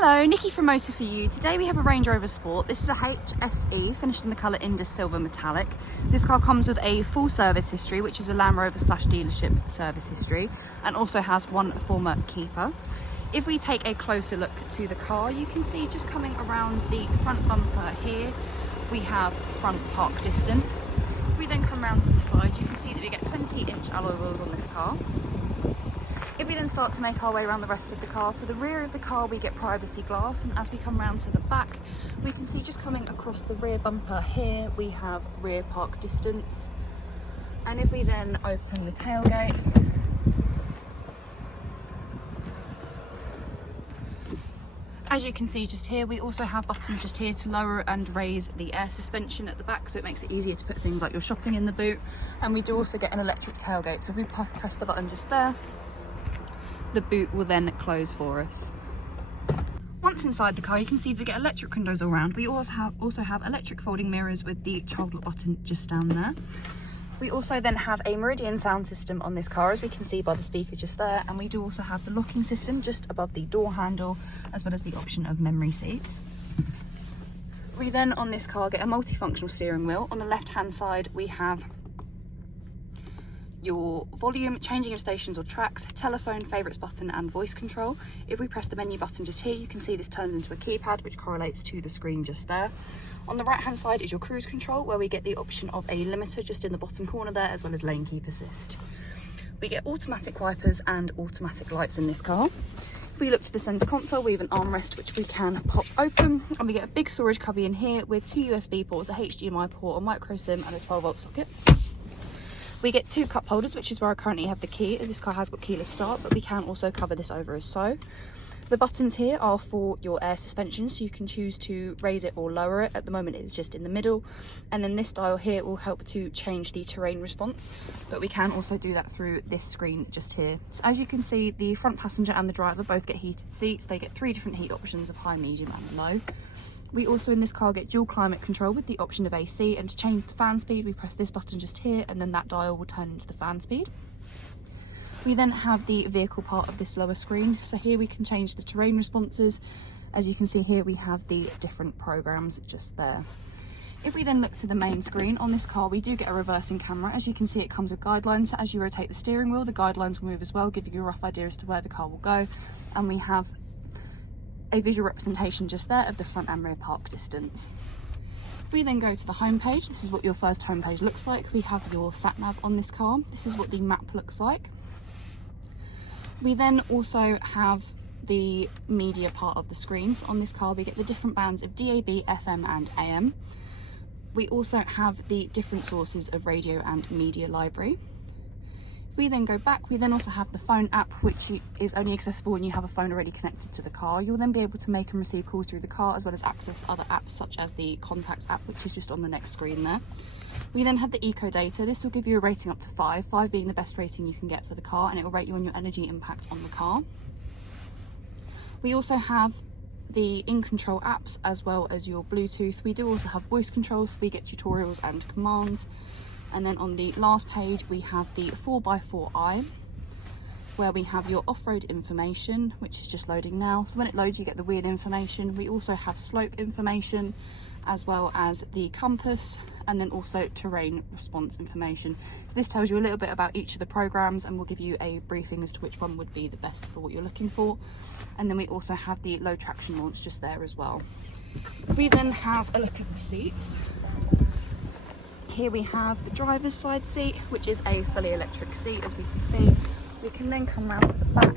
Hello, Nikki from Motor For You. Today we have a Range Rover Sport. This is a HSE, finished in the colour Indus Silver Metallic. This car comes with a full service history, which is a Land Rover / dealership service history, and also has one former keeper. If we take a closer look to the car, you can see just coming around the front bumper here, we have front park distance. If we then come around to the side, you can see that we get 20-inch alloy wheels on this car. If we then start to make our way around the rest of the car, to the rear of the car we get privacy glass, and as we come round to the back we can see just coming across the rear bumper here we have rear park distance. And if we then open the tailgate, as you can see just here, we also have buttons just here to lower and raise the air suspension at the back, so it makes it easier to put things like your shopping in the boot. And we do also get an electric tailgate, so if we press the button just there, the boot will then close for us. Once inside the car, you can see we get electric windows all around. We also have electric folding mirrors with the child lock button just down there. We also then have a Meridian sound system on this car, as we can see by the speaker just there, and we do also have the locking system just above the door handle, as well as the option of memory seats. We then on this car get a multifunctional steering wheel. On the left hand side we have your volume, changing of stations or tracks, telephone, favourites button and voice control. If we press the menu button just here, you can see this turns into a keypad which correlates to the screen just there. On the right hand side is your cruise control, where we get the option of a limiter just in the bottom corner there, as well as lane keep assist. We get automatic wipers and automatic lights in this car. If we look to the centre console, we have an armrest which we can pop open, and we get a big storage cubby in here with two USB ports, a HDMI port, a micro SIM and a 12-volt socket. We get two cup holders, which is where I currently have the key, as this car has got keyless start, but we can also cover this over as so. The buttons here are for your air suspension, so you can choose to raise it or lower it. At the moment it's just in the middle. And then this dial here will help to change the terrain response, but we can also do that through this screen just here. So as you can see, the front passenger and the driver both get heated seats. They get three different heat options of high, medium and low. We also in this car get dual climate control with the option of AC, and to change the fan speed we press this button just here, and then that dial will turn into the fan speed. We then have the vehicle part of this lower screen, so here we can change the terrain responses. As you can see here we have the different programs just there. If we then look to the main screen, on this car we do get a reversing camera. As you can see, it comes with guidelines, so as you rotate the steering wheel the guidelines will move as well, giving you a rough idea as to where the car will go. And we have a visual representation just there of the front and rear park distance. If we then go to the home page, this is what your first home page looks like. We have your sat nav on this car. This is what the map looks like. We then also have the media part of the screens. On this car we get the different bands of DAB, FM and AM. We also have the different sources of radio and media library. We then go back, we then also have the phone app, which is only accessible when you have a phone already connected to the car. You'll then be able to make and receive calls through the car, as well as access other apps such as the contacts app, which is just on the next screen there. We then have the eco data. This will give you a rating up to 5 being the best rating you can get for the car, and it will rate you on your energy impact on the car. We also have the in-control apps as well as your Bluetooth. We do also have voice control, so we get tutorials and commands. And then on the last page we have the 4x4i, where we have your off-road information, which is just loading now. So when it loads you get the wheel information. We also have slope information, as well as the compass, and then also terrain response information. So this tells you a little bit about each of the programs, and will give you a briefing as to which one would be the best for what you're looking for. And then we also have the low traction launch just there as well. If we then have a look at the seats, here we have the driver's side seat, which is a fully electric seat, as we can see. We can then come round to the back,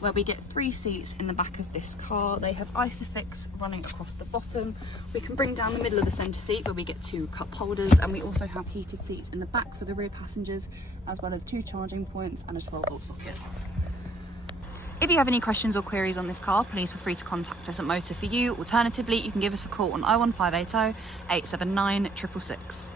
where we get 3 seats in the back of this car. They have Isofix running across the bottom. We can bring down the middle of the centre seat, where we get 2 cup holders, and we also have heated seats in the back for the rear passengers, as well as 2 charging points and a 12-volt socket. If you have any questions or queries on this car, please feel free to contact us at Motor For You. Alternatively, you can give us a call on 01580 879 666.